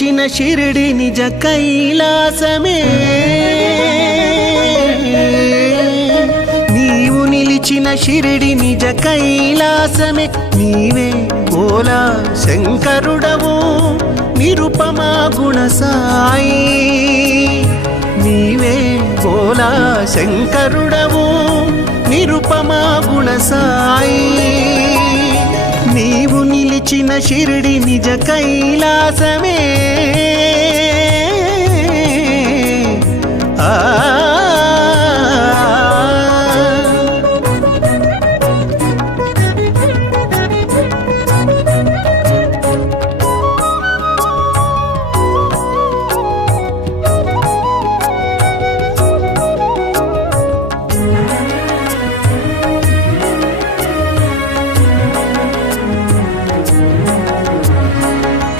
నిలిచిన షిరిడి నిజ కైలాసమే నీవు నిలిచిన షిరిడి నిజ కైలాసమే నీవే బోలా శంకరుడవు నిరుపమా గుణ సాయి నీవే బోలా శంకరుడవు నిరుపమా గుణ సాయి నీవు నిలిచిన షిరిడి నిజ కైలాసమే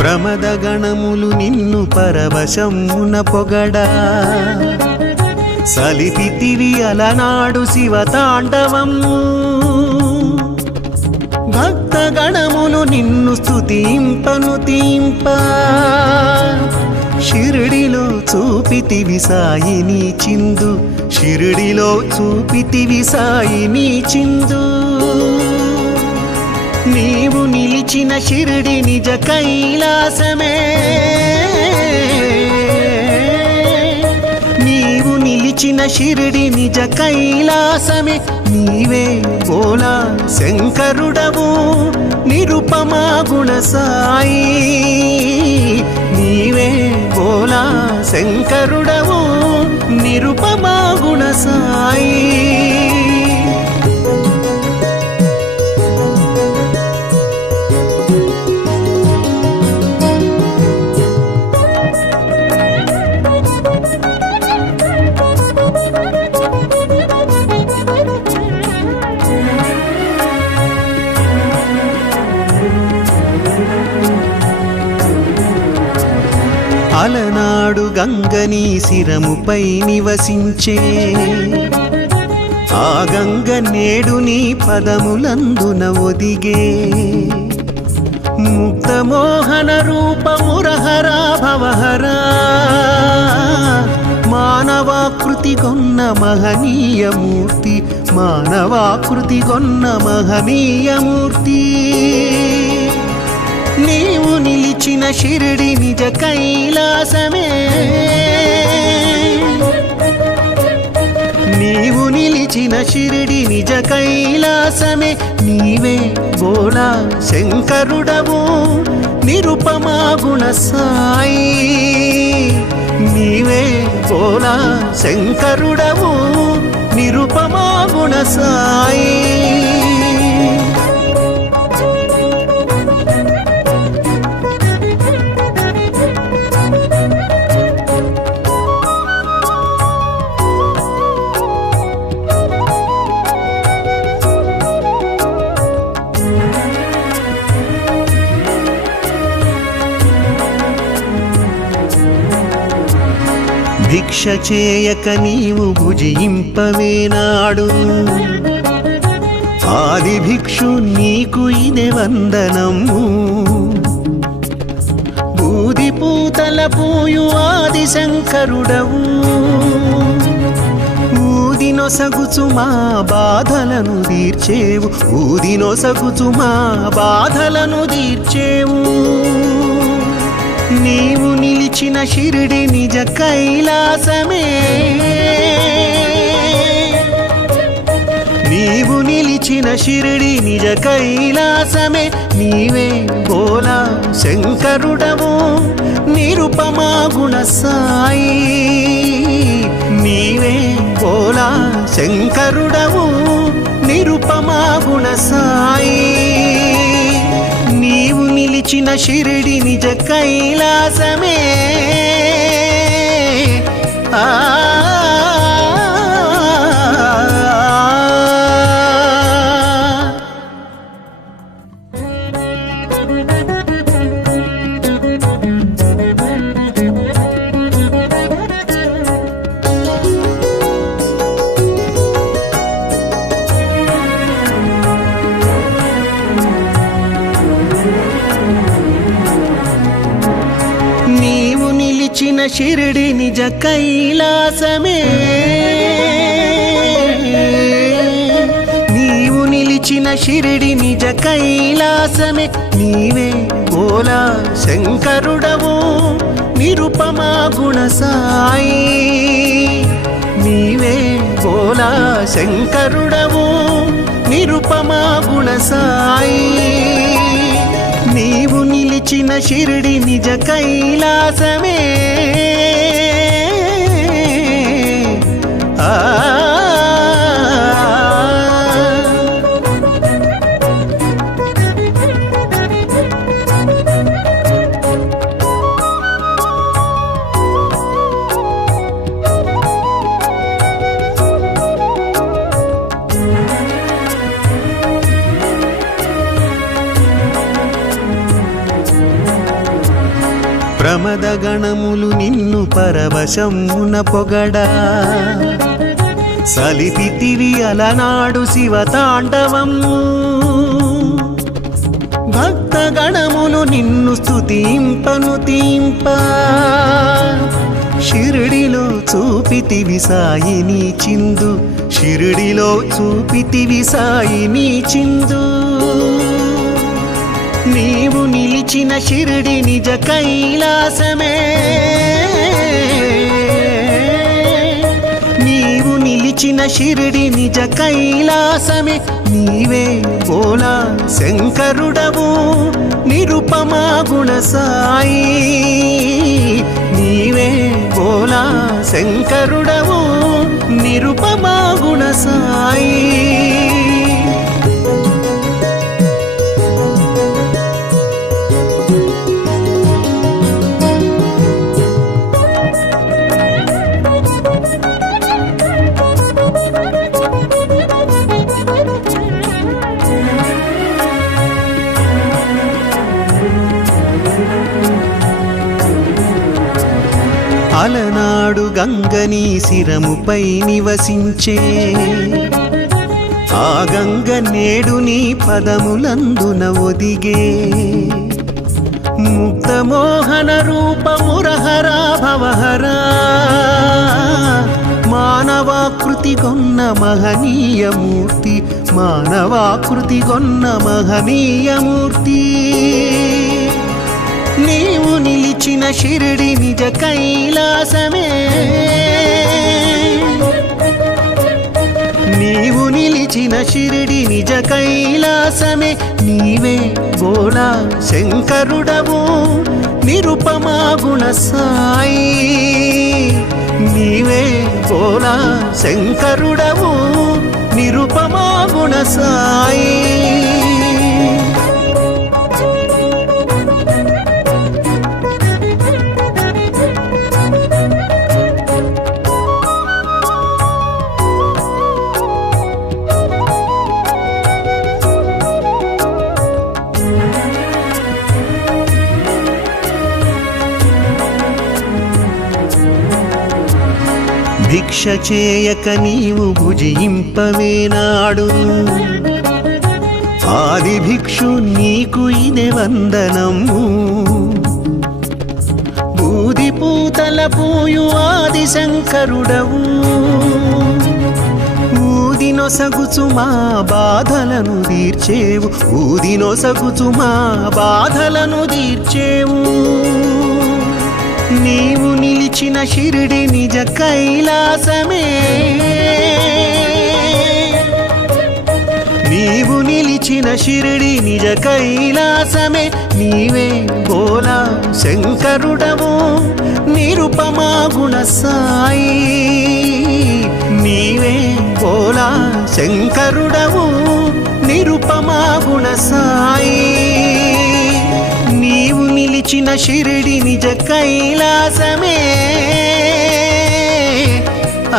ప్రమద గణములు నిన్ను పరవశమున పొగడా సలిపితివి అలనాడు శివతాండవము భక్త గణములు నిన్ను స్తుతింపను తీంప షిరిడిలో చూపితివి సాయిని చిందు షిరిడిలో చూపితివి సాయిని చిందు నీవు నిలిచిన షిరిడి నిజ కైలాసమే నీవు నిలిచిన షిరిడి నిజ కైలాసమే నీవే బోలా శంకరుడవు నిరుపమా గుణ సాయి నీవే బోలా శంకరుడవు నిరుపమా గుణ సాయి అలనాడు గంగని శిరముపై నివసించే ఆ గంగ నేడు నీ పదములందున ఒదిగే ముక్త మోహన రూపమురహరా భవహరా మానవాకృతి గొన్న మహనీయమూర్తి మానవాకృతి గొన్న మహనీయమూర్తి నీవు నిలిచిన షిరిడి నిజ కైలాసమే నీవు నిలిచిన షిరిడి నిజ కైలాసమే నీవే బోలా శంకరుడవు నిరుపమా గుణ సాయి నీవే బోలా శంకరుడవు నిరుపమా గుణ సాయి భిక్ష చేయక నీవు భుజింపవేనాడు ఆది భిక్షు నీకు ఇదే వందనము బూది పూతల పూయు ఆది శంకరుడవు ఊదినొసగుచు మా బాధలను తీర్చేవు ఊదినొసగుచు మా బాధలను తీర్చేవు నీవు నిలిచిన షిరిడి నిజ కైలాసమే నీవు నిలిచిన షిరిడి నిజ కైలాసమే నీవే బోలా శంకరుడవు నిరుపమా గుణ సాయి నీవే బోలా శంకరుడవు నిరుపమా గుణ సాయి నీవు నిలిచిన షిరిడి నిజ కైలాసమే నీ నిలిచిన షిరిడి నిజ కైలాసమే నీవు నిలిచిన షిరిడి నిజ కైలాసమే నీవే బోలా శంకరుడవు నిరుపమా గుణ సాయి నీవే బోలా శంకరుడవు నిరుపమా గుణ సాయి నీవు నిలిచిన షిరిడి నిజ కైలాసమే ప్రమద గణములు నిన్ను పరవశమున పొగడా సలిపితివి అలనాడు శివతాండవము భక్త గణములు నిన్ను స్తుతింపను తీంప షిరిడిలో చూపితివి సాయిని చిందు షిరిడిలో చూపితివి సాయిని చిందు నీవు నిలిచిన షిరిడి నిజ కైలాసమే నీవు నిలిచిన షిరిడి నిజ కైలాసమే నీవే బోలా శంకరుడవు నిరుపమా గుణ సాయి నీవే బోలా శంకరుడవు నిరుపమా గుణ సాయి అలనాడు గంగని శిరముపై నివసించే ఆ గంగ నేడు నీ పదములందున ఒదిగే ముక్తమోహన రూపమురహరా భవహరా మానవాకృతి గొన్న మహనీయమూర్తి మానవాకృతి గొన్న మహనీయమూర్తి నీవు నిలిచిన షిరిడి నిజ కైలాసమే నీవు నిలిచిన షిరిడి నిజ కైలాసమే నీవే బోలా శంకరుడవు నిరుపమా గుణ సాయి నీవే బోలా శంకరుడవు నిరుపమా గుణ సాయి భిక్ష చేయక నీవు భుజింపవేనాడు ఆది భిక్షు నీకు ఇదే వందనము బూది పూతల పూయు ఆది శంకరుడవు ఊదినొసగుచు మా బాధలను తీర్చేవు ఊదినొసగుచు మా బాధలను తీర్చేవు నీవు నిలిచిన షిరిడి నిజ కైలాసమే నీవు నిలిచిన షిరిడి నిజ కైలాసమే నీవే బోలా శంకరుడవు నిరుపమా గుణ సాయి నీవే బోలా శంకరుడవు నిరుపమా గుణ సాయి నీవు నిలిచిన షిరిడి నిజ కైలాసమే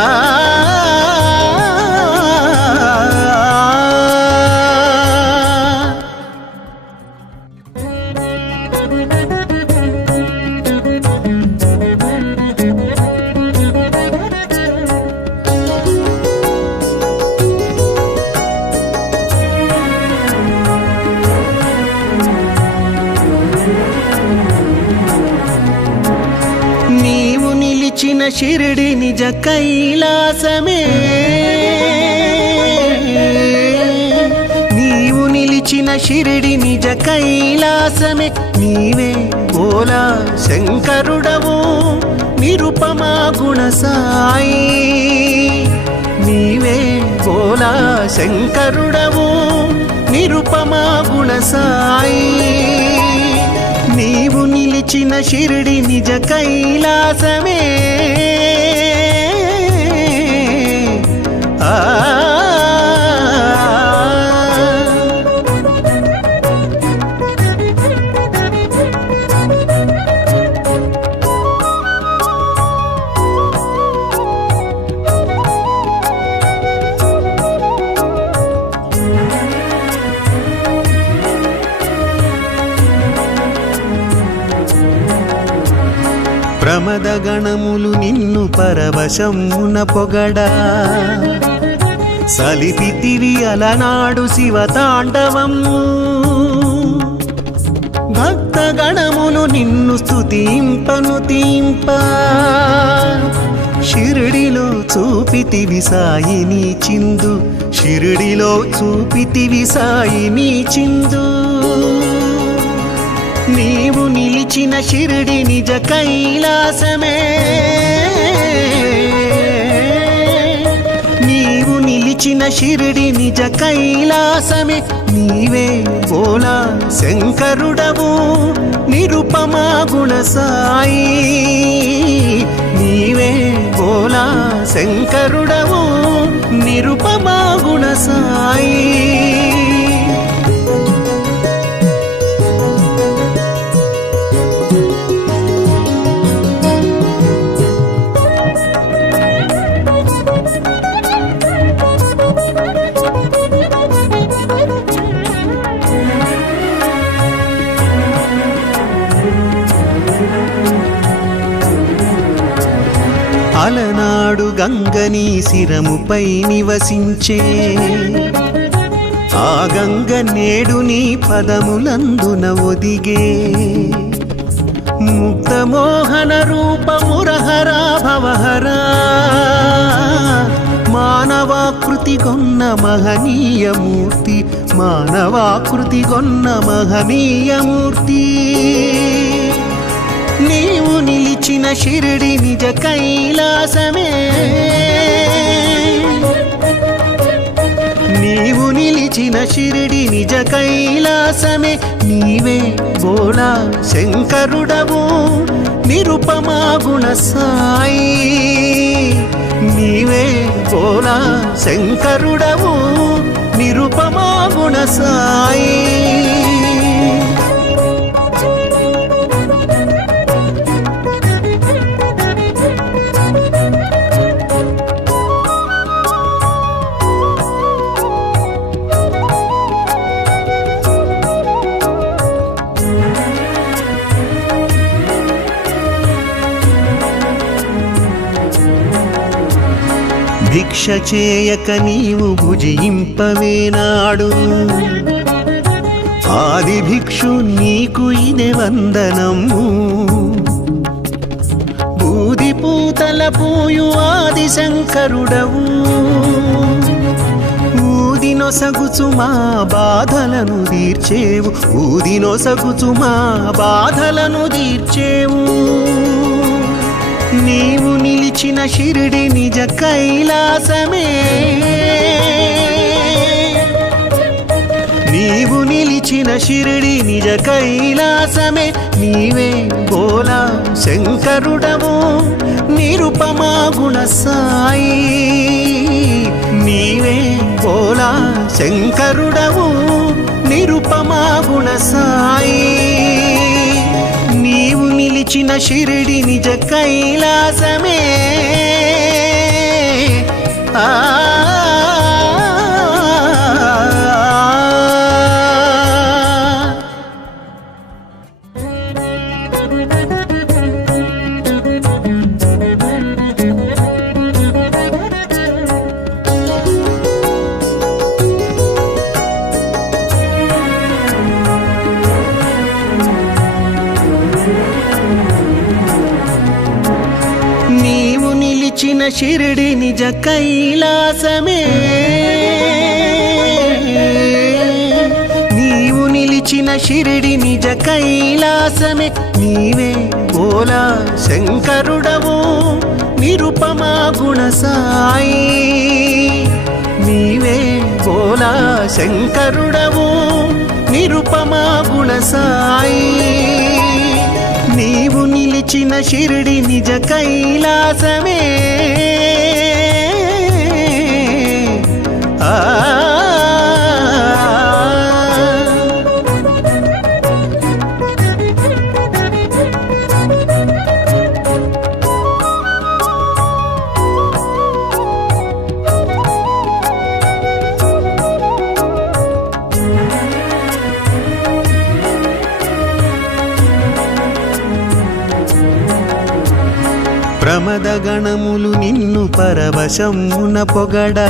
ఆ నీవు నిలిచిన షిరిడి నిజ కైలాసమే నీవు నిలిచిన షిరిడి నిజ కైలాసమే నీవే భోలా శంకరుడవు నిరుపమా గుణ సాయి నీవే భోలా శంకరుడవు నిరుపమా గుణ సాయి నీవు నిలిచిన షిరిడి నిజ కైలాసమే ప్రమద గణములు నిన్ను పరవశమున పొగడా సలిపితివి అలనాడు శివతాండవము భక్త గణములు నిన్ను స్తుతింపను తీంప షిరిడిలో చూపితివి సాయిని చిందు షిరిడిలో చూపితివి సాయిని చిందు నీవు నిలిచిన షిరిడి నిజ కైలాసమే నీవు నిలిచిన షిరిడి నిజ కైలాసమే నీవే భోలా శంకరుడవు నిరుపమా గుణ సాయి నీవే భోలా శంకరుడవు నిరుపమా గుణ సాయి అలనాడు గంగని శిరముపై నివసించే ఆ గంగ నేడు నీ పదములందున ఒదిగే ముక్త మోహన రూపమురహరా భవహరా మానవాకృతి కొన్న మహనీయమూర్తి మానవాకృతి కొన్న మహనీయమూర్తి నీవు నిలిచిన షిరిడి నిజ కైలాసమే నీవు నిలిచిన షిరిడి నిజ కైలాసమే నీవే భోలా శంకరుడవు నిరుపమా గుణ సాయి నీవే భోలా శంకరుడవు నిరుపమా గుణ సాయి భిక్ష చేయక నీవు భుజింపవేనాడు ఆది భిక్షు నీకు ఇదే వందనము బూది పూతల పూయు ఆది శంకరుడవు ఊదినొసగుచు మా బాధలను తీర్చేవు ఊదినొసగుచు మా బాధలను తీర్చేవు నీవు నిలిచిన షిరిడి నిజ కైలాసమే నీవు నిలిచిన షిరిడి నిజ కైలాసమే నీవే భోలా శంకరుడవు నిరుపమా గుణ సాయి నీవే భోలా శంకరుడవు నిరుపమా గుణ సాయి నీవు నిలిచిన షిరిడి నిజ కైలాసమే నిలిచిన షిరిడి నిజ కైలాసమే నీవు నిలిచిన షిరిడి నిజ కైలాసమే నీవే బోలా శంకరుడవు నిరుపమా గుణ సాయి నీవే బోలా శంకరుడవు నిరుపమా గుణ సాయి నీవు నిలిచిన షిరిడి నిజ కైలాసమే ప్రమద గణములు నిన్ను పరవశమున పొగడా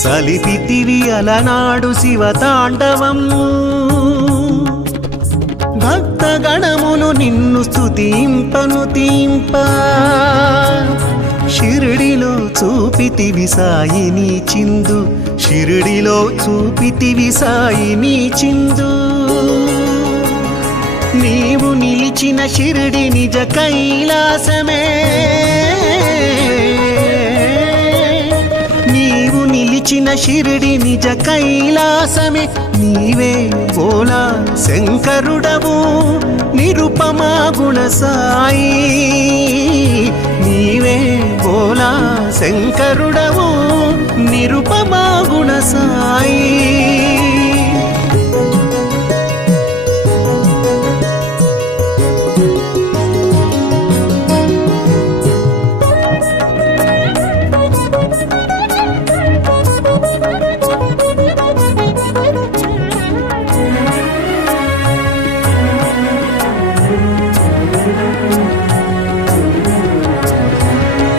సలిపితివి అలనాడు శివతాండవము భక్త గణములు నిన్ను స్తుతింపను తీంప షిరిడిలో చూపితివి సాయిని చిందు షిరిడిలో చూపితివి సాయిని చిందు నీవు నిలిచిన షిరిడి నిజ కైలాసమే నీవు నిలిచిన షిరిడి నిజ కైలాసమే నీవే బోలా శంకరుడవు నిరుపమా గుణ సాయి నీవే బోలా శంకరుడవు నిరుపమా గుణ సాయి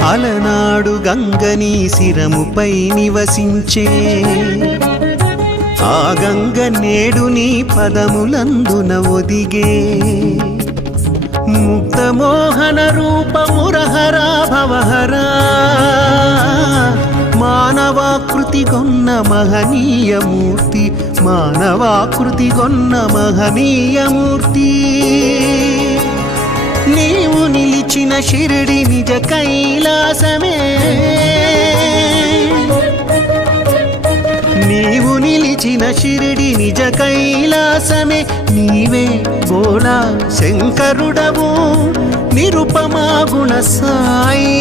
అలనాడు గంగని శిరముపై నివసించే ఆ గంగ నేడు నీ పదములందున ఒదిగే ముక్తమోహన రూపమురహరా భవహరా మానవాకృతి గొన్న మహనీయమూర్తి మానవాకృతి గొన్న మహనీయమూర్తి నీవు నిలిచిన షిరిడి నిజ కైలాసమే నీవు నిలిచిన షిరిడి నిజ కైలాసమే నీవే బోలా శంకరుడవు నిరుపమా గుణ సాయి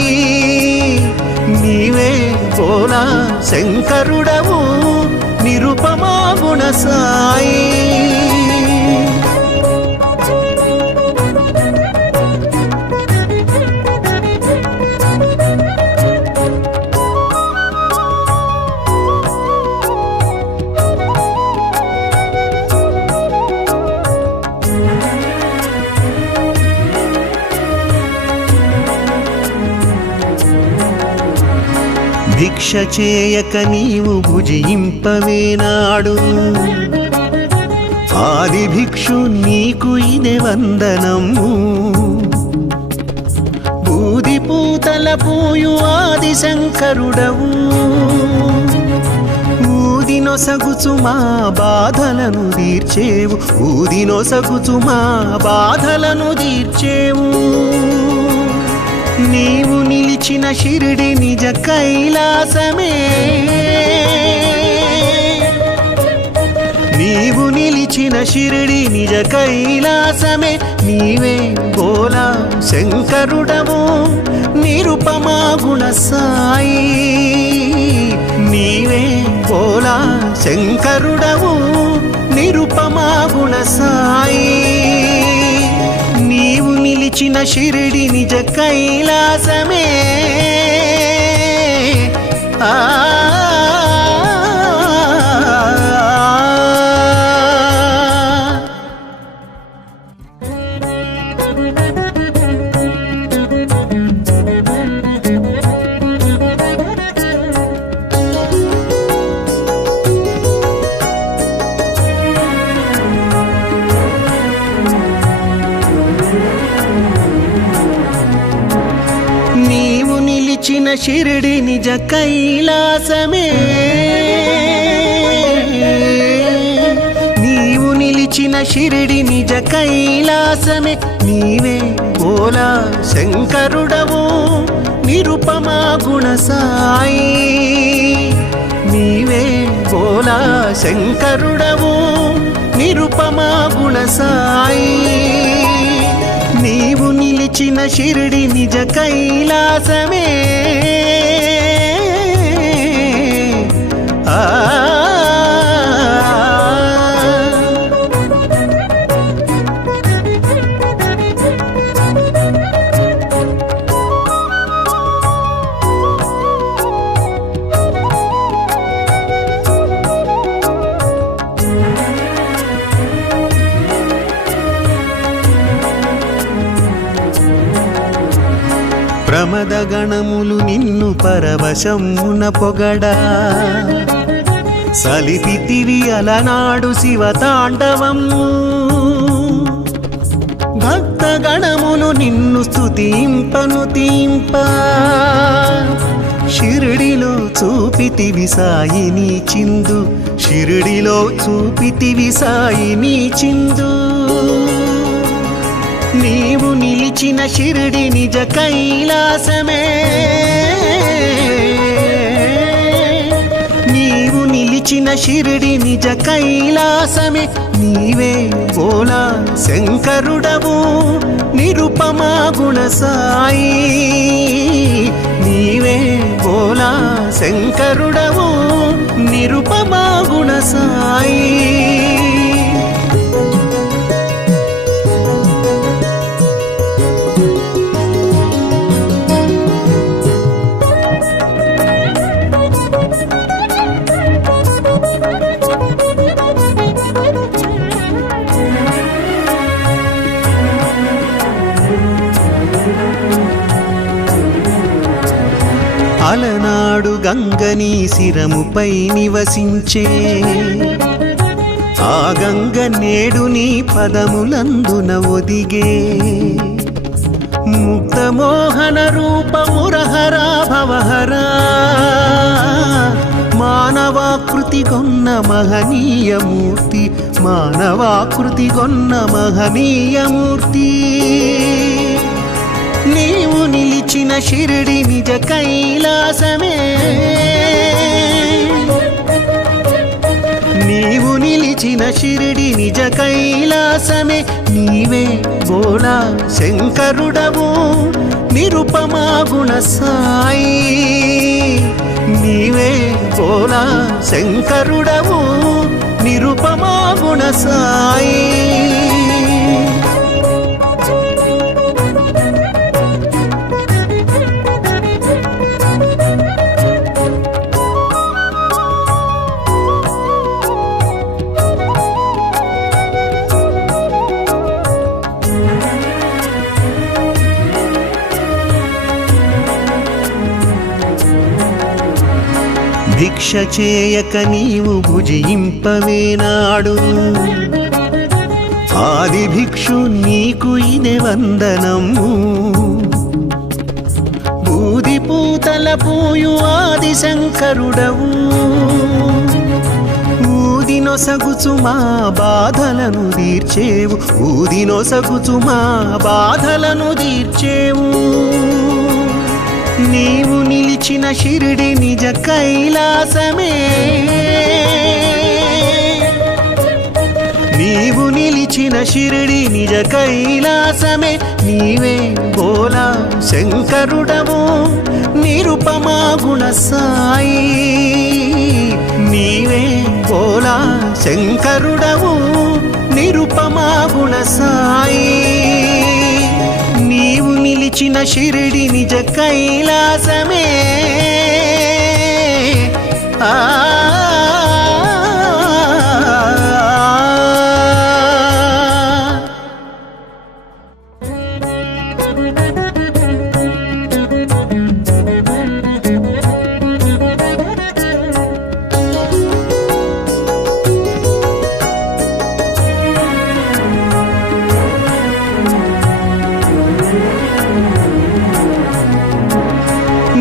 నీవే బోలా శంకరుడవు నిరుపమా గుణ సాయి భిక్ష చేయక నీవు భుజింపవేనాడు ఆది భిక్షు నీకు ఇదే వందనము బూది పూతల పూయు ఆది శంకరుడవు ఊదినొసగుచు మా బాధలను తీర్చేవు ఊదినొసగుచు మా బాధలను తీర్చేవు నీవు నిలిచిన షిరిడి నిజ కైలాసమే నీవు నిలిచిన షిరిడి నిజ కైలాసమే నీవే బోలా శంకరుడవు నిరుపమా గుణ సాయి నీవే బోలా శంకరుడవు నిరుపమా గుణ సాయి నీవు నిలిచిన షిరిడి నిజ కైలాసమే షిరిడి నిజ కైలాసమే నీవు నిలిచిన షిరిడి నిజ కైలాసమే నీవే భోలా శంకరుడవు నిరుపమా గుణ సాయి నీవే భోలా శంకరుడవు నిరుపమా గుణ సాయి నీవు నిలిచిన షిరిడి నిజ కైలాసమే ప్రమద గణములు నిన్ను పరవశమున పొగడా సలిపితివి అలనాడు శివతాండవము భక్త గణములు నిన్ను స్తుతింపను తీంప షిరిడిలో చూపితివి సాయిని చిందు షిరిడిలో చూపితివి సాయిని చిందు నీవు నిలిచిన షిరిడి నిజ కైలాసమే నీవు నిలిచిన షిరిడి నిజ కైలాసమే నీవే భోలా శంకరుడవు నిరుపమా గుణ సాయి నీవే భోలా శంకరుడవు నిరుపమా గుణ సాయి అలనాడు గంగని శిరముపై నివసించే ఆ గంగ నేడు నీ పదములందున ఒదిగే ముక్తమోహన రూపమురహరా భవహరా మానవాకృతి గొన్న మహనీయమూర్తి మానవాకృతి గొన్న మహనీయమూర్తి నీవు నిలిచిన షిరిడి నిజ కైలాసమే నీవు నిలిచిన షిరిడి నిజ కైలాసమే నీవే భోలా శంకరుడవు నిరుపమా గుణ సాయి నీవే భోలా శంకరుడవు నిరుపమా గుణ సాయి భిక్ష చేయక నీవు భుజింపవేనాడు ఆది భిక్షు నీకు ఇదే వందనము బూది పూతల పూయు ఆది శంకరుడవు ఊదినొసగుచు మా బాధలను తీర్చేవు ఊదినొసగుచు మా బాధలను తీర్చేవు నీవు నిలిచిన షిరిడి నిజ కైలాసమే నీవు నిలిచిన షిరిడి నిజ కైలాసమే నీవే భోలా శంకరుడవు నిరుపమా గుణ సాయి నీవే భోలా శంకరుడవు నిరుపమా గుణ సాయి నీవు నిలిచిన షిరిడి నిజ కైలాసమే ఆ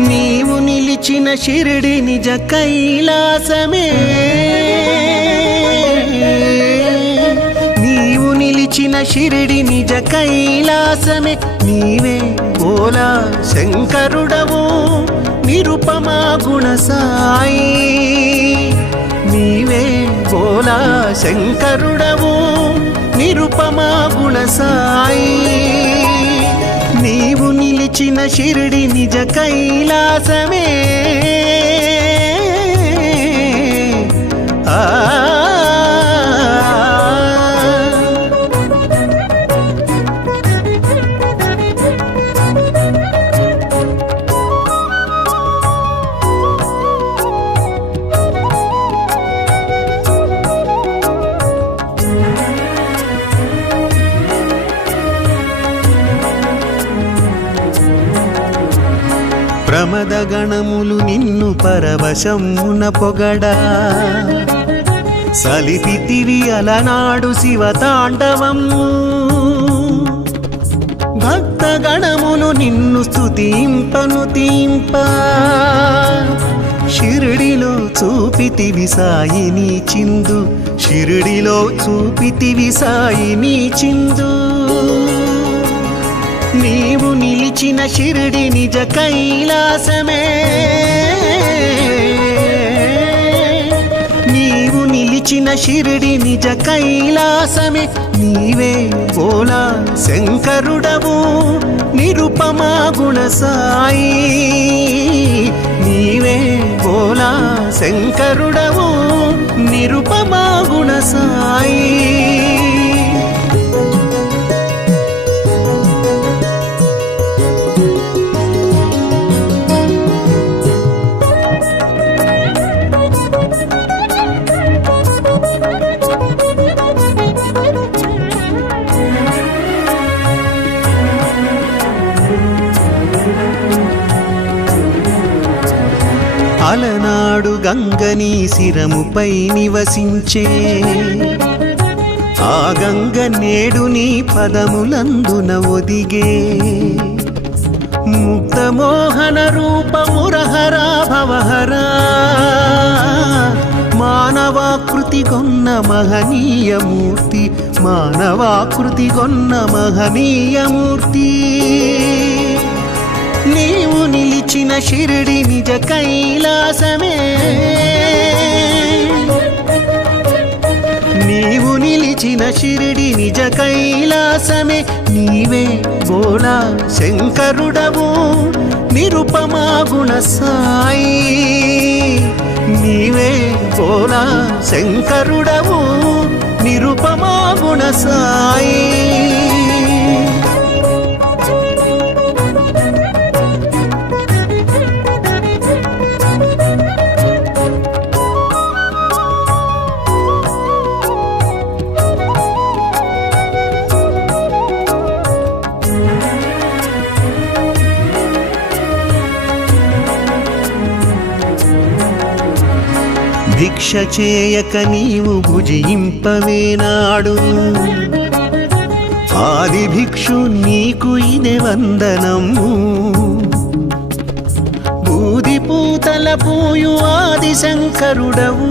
నీవు షిరిడి నిజ కైలాసమే నీవు నిలిచిన షిరిడి నిజ కైలాసమే నీవే భోలా శంకరుడవు నిరుపమా గుణ సాయి నీవే భోలా శంకరుడవు నిరుపమా గుణ సాయి నీవు నిలిచిన షిరిడి నిజ కైలాసమే ప్రమద గణములు నిన్ను పరవశమున పొగడా సలిపితివి అలనాడు శివతాండవము భక్త గణములు నిన్ను స్తుతింపను తీంప షిరిడిలో చూపితివి సాయిని చిందు షిరిడిలో చూపితివి సాయిని చిందు నీవు నిలిచిన షిరిడి నిజ కైలాసమే నీవు నిలిచిన షిరిడి నిజ కైలాసమే నీవే భోలా శంకరుడవు నిరుపమా గుణ సాయి నీవే భోలా శంకరుడవు నిరుపమా గుణ సాయి అలనాడు గంగని శిరముపై నివసించే ఆ గంగ నేడు నీ పదములందున ఒదిగే ముక్తమోహన రూపమురహరా భవహరా మానవాకృతి కొన్న మహనీయమూర్తి మానవాకృతి కొన్న మహనీయమూర్తి నీవు నిలిచిన షిరిడి నిజ కైలాసమే నీవు నిలిచిన షిరిడి నిజ కైలాసమే నీవే భోలా శంకరుడవు నిరుపమా గుణ సాయి నీవే భోలా శంకరుడవు నిరుపమా గుణ సాయి భిక్ష చేయక నీవు భుజింపవేనాడు ఆది భిక్షు నీకు ఇదే వందనము బూది పూతల పూయు ఆది శంకరుడవు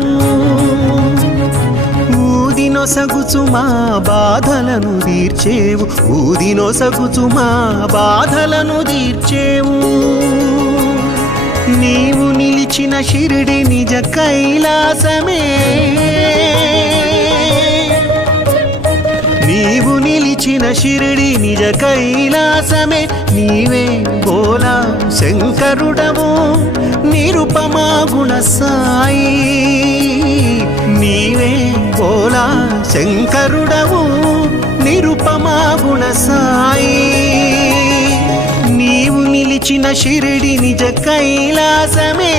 ఊది నొసగుచు మా బాధలను తీర్చేవు ఊది నొసగుచు మా బాధలను తీర్చేవు నీవు నిలిచిన షిరిడి నిజ కైలాసమే నీవు నిలిచిన షిరిడి నిజ కైలాసమే నీవే భోలా శంకరుడవు నిరుపమా గుణ సాయి నీవే భోలా శంకరుడవు నిరుపమా గుణ సాయి నీవు నిలిచిన షిరిడి నిజ కైలాసమే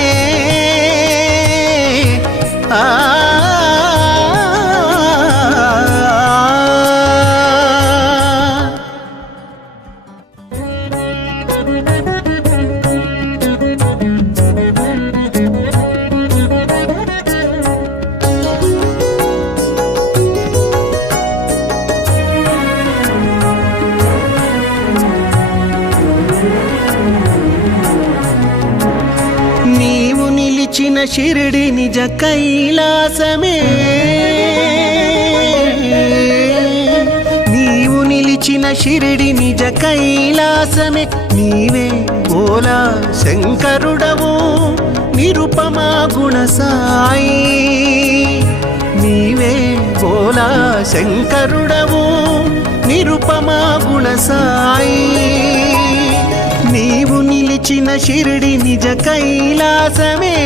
నీవు షిరిడి నిజ కైలాసమే నీవు నిలిచిన షిరిడి నిజ కైలాసమే నీవే బోలా శంకరుడవు నిరుపమా గుణ సాయి నీవే బోలా శంకరుడవు నిరుపమా గుణ సాయి నీవు నిలిచిన షిరిడి నిజ కైలాసమే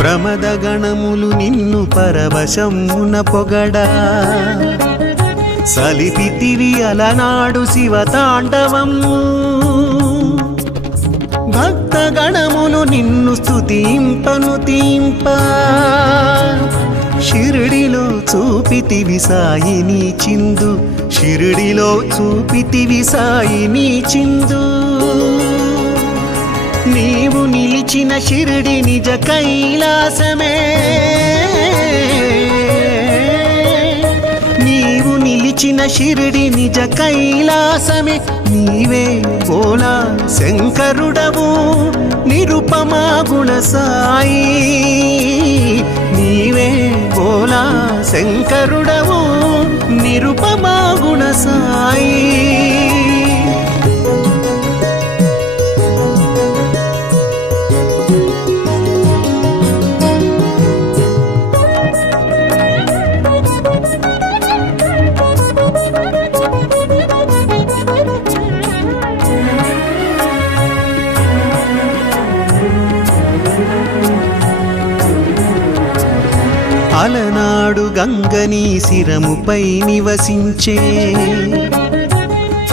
ప్రమద గణములు నిన్ను పరవశమున పొగడా సలిపితివి అలనాడు శివతాండవము భక్త గణములు నిన్ను స్తుతింపను తీంప షిరిడిలో చూపితివి సాయిని చిందు షిరిడిలో చూపితివి సాయిని చిందు నీవు నిలిచిన షిరిడి నిజ కైలాసమే నీవు నిలిచిన షిరిడి నిజ కైలాసమే నీవే బోలా శంకరుడవు నిరుపమా గుణ సాయి నీవే బోలా శంకరుడవు నిరుపమా గుణ సాయి అలనాడు గంగని శిరముపై నివసించే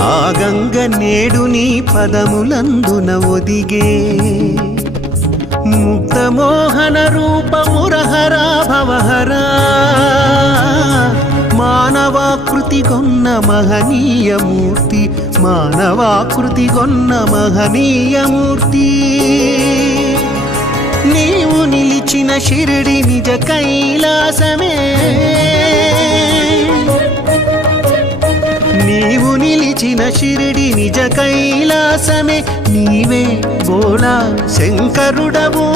ఆ గంగ నేడు నీ పదములందున ఒదిగే ముక్తమోహన రూపమురహరా భవహరా మానవాకృతి కొన్న మహనీయమూర్తి మానవాకృతి కొన్న మహనీయమూర్తి నీవు నిలిచిన షిరిడి నిజ కైలాసమే నీవు నిలిచిన షిరిడి నిజ కైలాసమే నీవే బోలా శంకరుడవు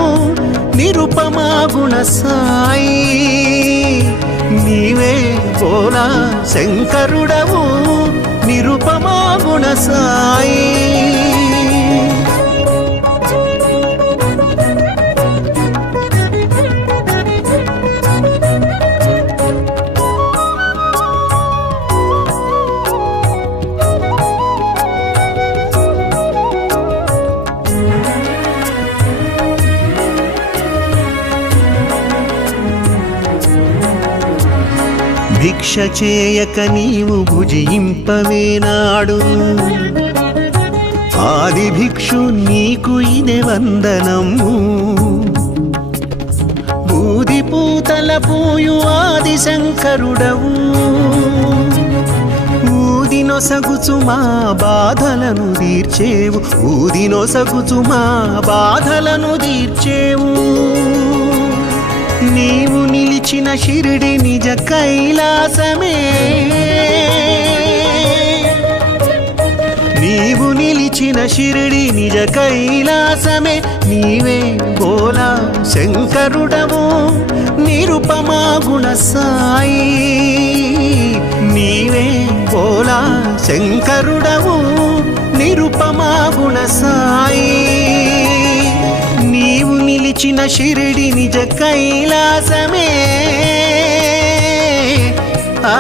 నిరుపమా గుణ సాయి నీవే బోలా శంకరుడవు నిరుపమా గుణ సాయి భిక్ష చేయక నీవు భుజింపవేనాడు ఆది భిక్షు నీకు ఇదే వందనము బూది పూతల పూయు ఆది శంకరుడవు ఊదినొసగుచు మా బాధలను తీర్చేవు ఊదినొసగుచు మా బాధలను తీర్చేవు నీవు నిలిచిన షిరిడి నిజ కైలాసమే నీవు నిలిచిన షిరిడి నిజ కైలాసమే నీవే బోలా శంకరుడవు నిరుపమా గుణ సాయి నీవే బోలా శంకరుడవు నిరుపమా గుణ సాయి నీవు నిలిచిన షిరిడి నిజ కైలాసమే ఆ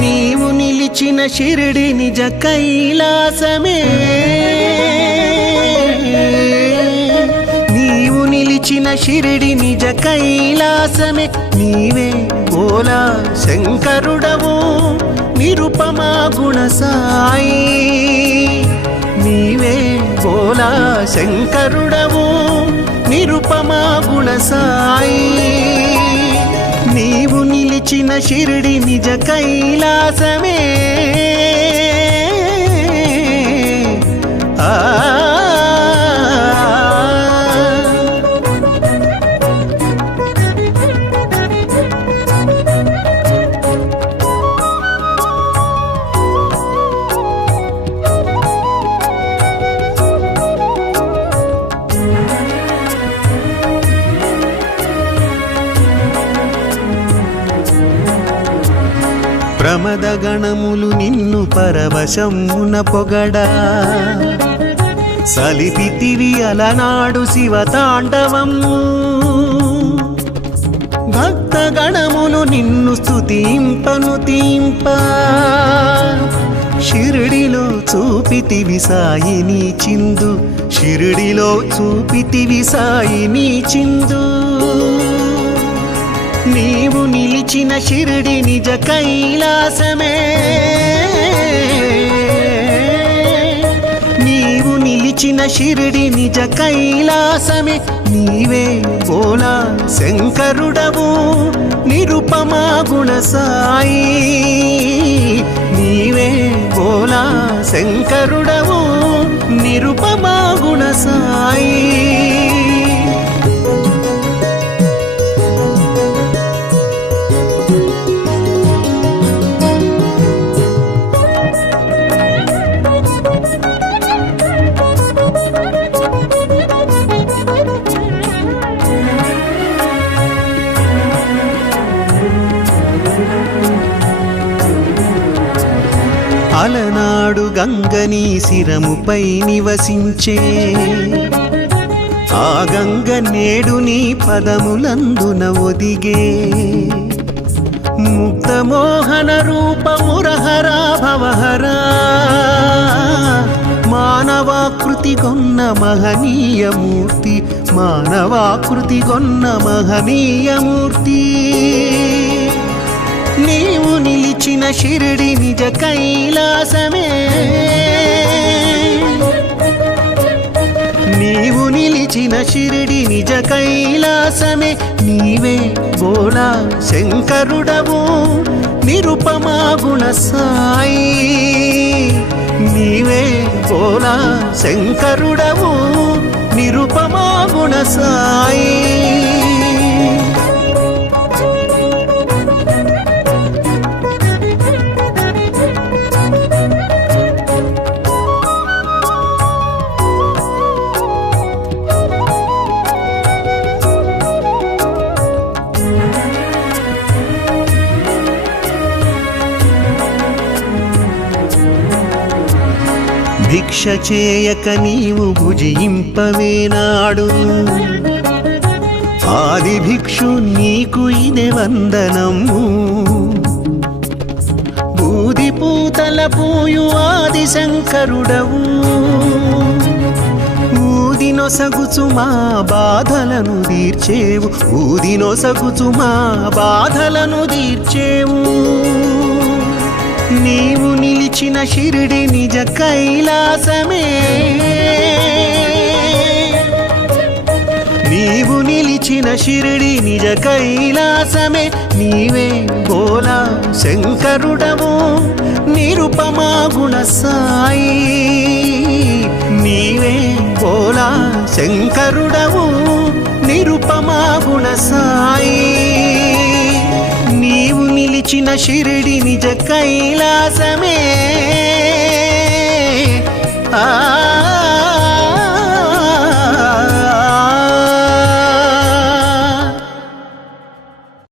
నీవు షిరిడి నిజ కైలాసమే నీవు నిలిచిన షిరిడి నిజ కైలాసమే నీవే బోలా శంకరుడవు నిరుపమా గుణ సాయి నీవే బోలా శంకరుడవు నిరుపమా గుణ సాయి నీవు నిలిచిన షిరిడి నిజ కైలాసమే ప్రమద గణములు నిన్ను పరవశమున పొగడా సలిపితివి అలనాడు శివతాండవము భక్త గణములు నిన్ను స్తుతింపను తీంప షిరిడిలో చూపితివి సాయిని చిందు షిరిడిలో చూపితివి సాయిని చిందు నీవు నిలిచిన షిరిడి నిజ కైలాసమే నీవు నిలిచిన షిరిడి నిజ కైలాసమే నీవే బోలా శంకరుడవు నిరుపమా గుణ సాయి నీవే బోలా శంకరుడవు నిరుపమా గుణ సాయి అలనాడు గంగని శిరముపై నివసించే ఆ గంగ నేడు నీ పదములందున ఒదిగే ముక్తమోహన రూపమురహరా భవహరా మానవాకృతి గొన్న మహనీయమూర్తి మానవాకృతి గొన్న మహనీయమూర్తి నీవు నిలిచిన షిరిడి నిజ కైలాసమే నీవు నిలిచిన షిరిడి నిజ కైలాసమే నీవే బోలా శంకరుడవు నిరుపమా గుణ సాయి నీవే బోలా శంకరుడవు నిరుపమా గుణ సాయి భిక్ష చేయక నీవు భుజింపవేనాడు ఆది భిక్షు నీకు ఇదే వందనము బూది పూతల పూయు ఆది శంకరుడవు ఊదినొసగుచు మా బాధలను తీర్చేవు ఊదినొసగుచు మా బాధలను తీర్చేవు నీవు నిలిచిన షిరిడి నిజ కైలాసమే నీవు నిలిచిన షిరిడి నిజ కైలాసమే నీవే బోలా శంకరుడవు నిరుపమా గుణ సాయి నీవే బోలా శంకరుడవు నిరుపమా గుణ సాయి నీవు నిలిచిన షిరిడి నిజ కైలాసమే